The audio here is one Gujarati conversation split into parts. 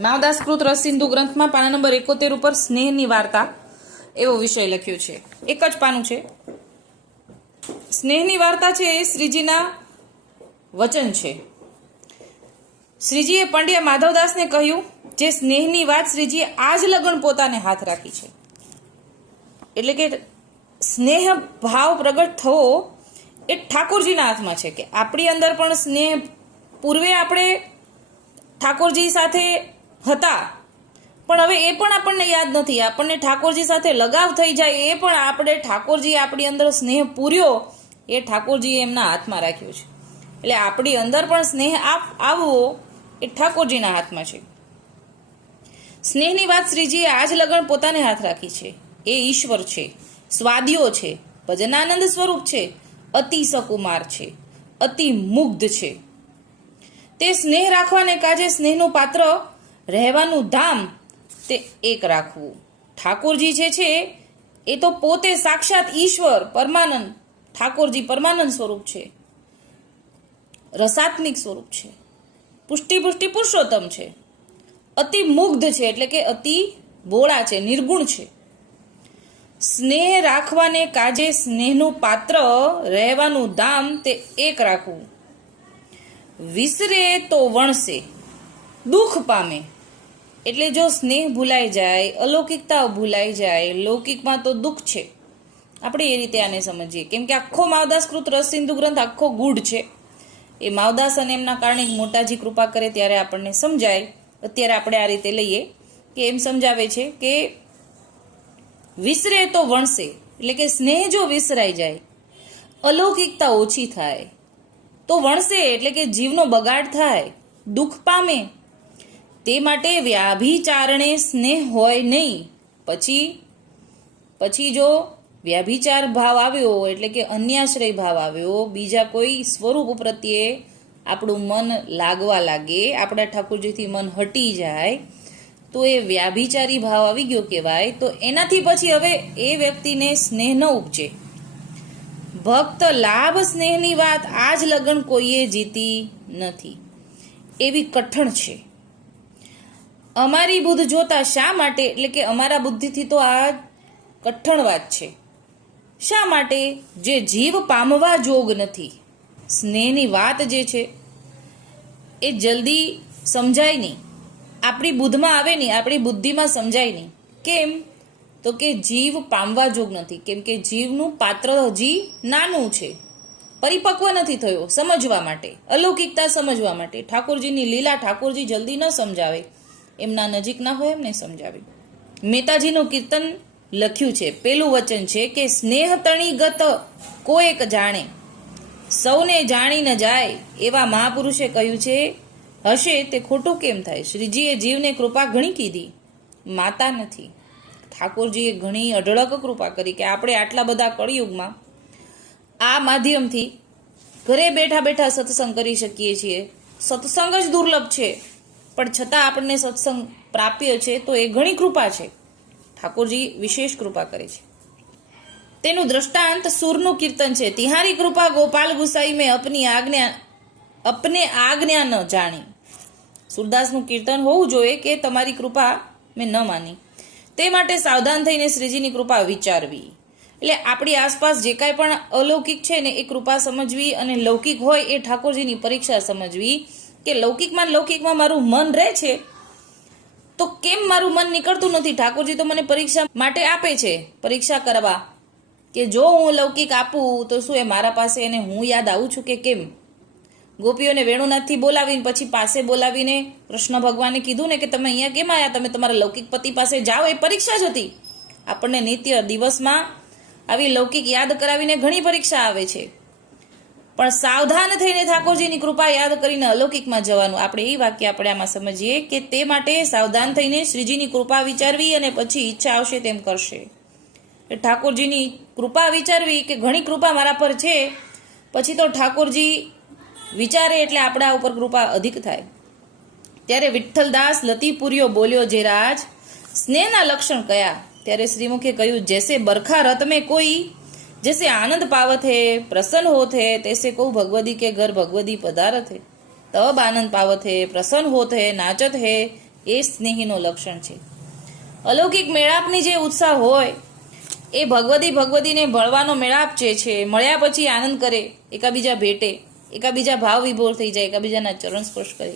માવદાસકૃત રસિંધુ ગ્રંથમાં પાના નંબર એકોતેર ઉપર સ્નેહની વાર્તા એવો વિષય લખ્યો છે. એક જ પાનું છે. સ્નેહની વાર્તા છે એ શ્રીજીના વચન છે. શ્રીજીએ પંડ્યા માધવદાસને કહ્યું, જે સ્નેહની વાત શ્રીજીએ આ જ લગ્ન પોતાને હાથ રાખી છે. એટલે કે સ્નેહ ભાવ પ્રગટ થવો એ ઠાકોરજીના હાથમાં છે કે આપણી અંદર પણ સ્નેહ પૂર્વે આપણે ઠાકોરજી સાથે હતા. પણ હવે એ પણ આપણને યાદ નથી. આપણને ઠાકોરજી સાથે લગાવ થઈ જાય એ પણ આપણે ઠાકોરજી આપણી અંદર સ્નેહ પૂર્યો એ ઠાકોરજીએ એમના હાથમાં રાખ્યો છે. એટલે આપણી અંદર પણ સ્નેહ આવવો એ ઠાકોરજીના હાથમાં છે. સ્નેહની વાત શ્રીજીએ આજ લગ્ન પોતાને હાથ રાખી છે. એ ઈશ્વર છે, સ્વાદીઓ છે, ભજનાનંદ સ્વરૂપ છે, અતિ સકુમાર છે, અતિ મુગ્ધ છે. તે સ્નેહ રાખવાને કાજે સ્નેહનું પાત્ર રહેવાનું ધામ તે એક રાખવું. ઠાકોરજી જે છે, એ તો પોતે સાક્ષાત ઈશ્વર, પરમાનંદ. ઠાકોરજી પરમાનંદ સ્વરૂપ છે. રસાત્મિક સ્વરૂપ છે. પુષ્ટિ પુષ્ટિ પુરુષોત્તમ છે. અતિ મુગ્ધ છે, એટલે કે અતિ બોળા છે, નિર્ગુણ છે. સ્નેહ રાખવાને કાજે સ્નેહનું પાત્ર રહેવાનું ધામ તે એક રાખવું. વિસરે તો વણસે, દુઃખ પામે. એટલે જો સ્નેહ ભૂલાઈ જાય અલૌકિકતા ભૂલાઈ જાય, લૌકિકમાં તો દુઃખ છે. આપણે એ રીતે આને સમજીએ. કેમ કે આખો માવદાસકૃત રસિંધુ ગ્રંથ આખો ગૂઢ છે. એ માવદાસ અને એમના કારણે મોટાજી કૃપા કરે ત્યારે આપણને સમજાય. અત્યારે આપણે આ રીતે લઈએ કે એમ સમજાવે છે કે વિસરે તો વણસે, એટલે કે સ્નેહ જો વિસરાઈ જાય, અલૌકિકતા ઓછી થાય, તો વણસે, એટલે કે જીવનો બગાડ થાય, દુઃખ પામે તે માટે વ્યાભિચારણે સ્નેહ હોય નહીં. પછી પછી જો વ્યાભિચાર ભાવ આવ્યો એટલે કે અન્યાશ્રય ભાવ આવ્યો, બીજા કોઈ સ્વરૂપ પ્રત્યે આપણું મન લાગવા લાગે, આપણા ઠાકોરજીથી મન હટી જાય, તો એ વ્યાભિચારી ભાવ આવી ગયો કહેવાય. તો એનાથી પછી હવે એ વ્યક્તિને સ્નેહ ન ઉપજે. ભક્ત લાભ સ્નેહની વાત આ જ લગ્ન કોઈએ જીતી નથી. એવી કઠણ છે. અમારી બુદ્ધ જોતા શા માટે? એટલે કે અમારા બુદ્ધિથી તો આ કઠણ વાત છે. શા માટે? જે જીવ પામવા જોગ નથી. સ્નેહની વાત જે છે, એ જલ્દી સમજાય નહીં. આપણી બુદ્ધમાં આવે નહીં, આપણી બુદ્ધિમાં સમજાય નહીં. કેમ? તો કે જીવ પામવા જોગ નથી. કેમ કે જીવનું પાત્ર હજી નાનું છે. પરિપક્વ નથી થયો સમજવા માટે, અલૌકિકતા સમજવા માટે. ઠાકોરજીની લીલા ઠાકોરજી જલ્દી ન સમજાવે. એમના નજીક ના હોય એમને સમજાવી. મેતાજીનું કીર્તન લખ્યું છે. પેલું વચન છે કે, સ્નેહ તણીગત કોઈક જાણે. સૌને જાણી ન જાય એવા મહાપુરુષે કહ્યું છે, હશે તે ખોટું કેમ થાય? શ્રીજીએ જીવને કૃપા ઘણી કીધી. માતા નથી. ઠાકોરજીએ ઘણી અઢળક કૃપા કરી કે આપણે આટલા બધા કળિયુગમાં આ માધ્યમથી ઘરે બેઠા બેઠા સત્સંગ કરી શકીએ છીએ. સત્સંગ જ દુર્લભ છે. પણ છતાં આપણને સત્સંગ પ્રાપ્ય છે, તો એ ઘણી કૃપા છે. ઠાકોરજી વિશેષ કૃપા કરે છે. તેનું દ્રષ્ટાંત સૂરનું કીર્તન છે. તિહારી કૃપા ગોપાલ ગુસાઈ મેં અપની આજ્ઞા, અપને આજ્ઞા ન જાણી. સુરદાસનું કીર્તન હોવું જોઈએ કે તમારી કૃપા મેં ન માની. તે માટે સાવધાન થઈને શ્રીજીની કૃપા વિચારવી. એટલે આપણી આસપાસ જે કાંઈ પણ અલૌકિક છે ને એ કૃપા સમજવી અને લૌકિક હોય એ ઠાકોરજીની પરીક્ષા સમજવી. કે લૌકિકમાં લૌકિકમાં મારું મન રહે છે, તો કેમ મારું મન નીકળતું નથી? ઠાકોરજી તો મને પરીક્ષા માટે આપે છે, પરીક્ષા કરવા. કે જો હું લૌકિક આપું, તો શું એ મારા પાસે એને હું યાદ આવું છું કે કેમ? ગોપીઓને વેણુનાથથી બોલાવીને, પછી પાસે બોલાવીને કૃષ્ણ ભગવાને કીધું ને કે તમે અહીંયા કેમ આવ્યા તમે તમારા લૌકિક પતિ પાસે જાઓ, એ પરીક્ષા જ હતી. આપણને નિત્ય દિવસમાં આવી લૌકિક યાદ કરાવીને ઘણી પરીક્ષા આવે છે. પણ સાવધાન થઈને ઠાકોરજીની કૃપા યાદ કરીને અલૌકિકમાં જવાનું. આપણે એ વાક્ય આપણે આમાં સમજીએ કે તે માટે સાવધાન થઈને શ્રીજીની કૃપા વિચારવી અને પછી ઈચ્છા આવશે તેમ કરશે. ઠાકોરજીની કૃપા વિચારવી કે ઘણી કૃપા મારા પર છે, પછી તો ઠાકોરજી વિચારે એટલે આપણા ઉપર કૃપા અધિક થાય. ત્યારે વિઠ્ઠલદાસ લતીપુરીઓ બોલ્યો જે રાજ સ્નેહના લક્ષણ કયા? ત્યારે શ્રીમુખે કહ્યું, જેસે બરખા રતમે કોઈ जैसे आनंद पावत है प्रसन्न होत है तैसे को भगवती के घर भगवती पदारत है तब आनंद पावत है प्रसन्न होत है नाचत है એ સ્નેહીનો લક્ષણ છે અલૌકિક મેળાપની જે ઉત્સાહ હોય એ ભગવતી ભગવતીને ભળવાનો મેળાપ જે છે મળ્યા પછી આનંદ કરે એકાબીજા ભેટે એકાબીજા ભાવ વિભોર થઈ જાય એકાબીજાના ચરણ સ્પર્શ કરે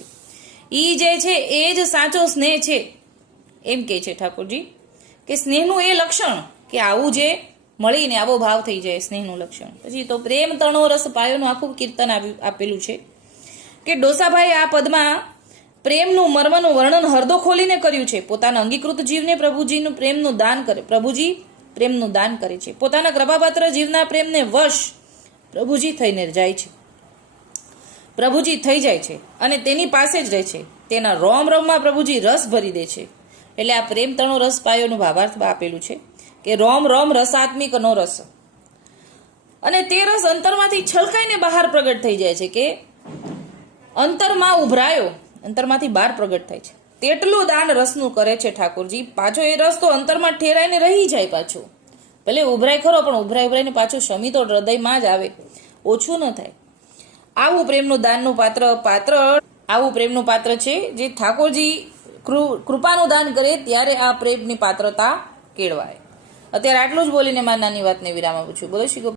ઈ જે છે એ જ સાચો સ્નેહ છે એમ કે છે ઠાકોરજી કે સ્નેહનું એ લક્ષણ કે આવું જે મળીને આવો ભાવ થઈ જાય સ્નેહનું લક્ષણ. પછી તો પ્રેમ તણો રસ પાયોનું આખું કીર્તન આપેલું છે કે ડોસાભાઈ આ પદમાં પ્રેમનું મર્મનું વર્ણન હરદો ખોલીને કર્યું છે. પોતાના અંગીકૃત જીવને પ્રભુજીનું પ્રેમનું દાન કરે પ્રભુજી પ્રેમનું દાન કરે છે. પોતાના કૃપાપાત્ર જીવના પ્રેમને વશ પ્રભુજી થઈને જાય છે. પ્રભુજી થઈ જાય છે અને તેની પાસે જ રહે છે. તેના રોમ રોમમાં પ્રભુજી રસ ભરી દે છે. એટલે આ પ્રેમ તણો રસ પાયોનું ભાવાર્થ આપેલું છે. કે રોમ રોમ રસાત્મિકનો રસ અને તે રસ અંતરમાંથી છલકાઈને બહાર પ્રગટ થઈ જાય છે કે અંતરમાં ઉભરાયો, અંતરમાંથી બહાર પ્રગટ થાય છે. તેટલું દાન રસનું કરે છે ઠાકોરજી. પાછો એ રસ તો અંતરમાં ઠેરાઈને રહી જાય પાછો. ભલે ઉભરાય ખરો, પણ ઉભરાય ઉભરાઈને પાછો શમી તો હૃદયમાં જ આવે. ઓછું ન થાય. આવું પ્રેમનું દાનનું પાત્ર પાત્ર, આવું પ્રેમનું પાત્ર છે જે ઠાકોરજી કૃપાનું દાન કરે ત્યારે આ પ્રેમની પાત્રતા કેળવાય. અત્યારે આટલું જ બોલીને મારી નાની વાતને વિરામ આપું છું. બોલો શ્રી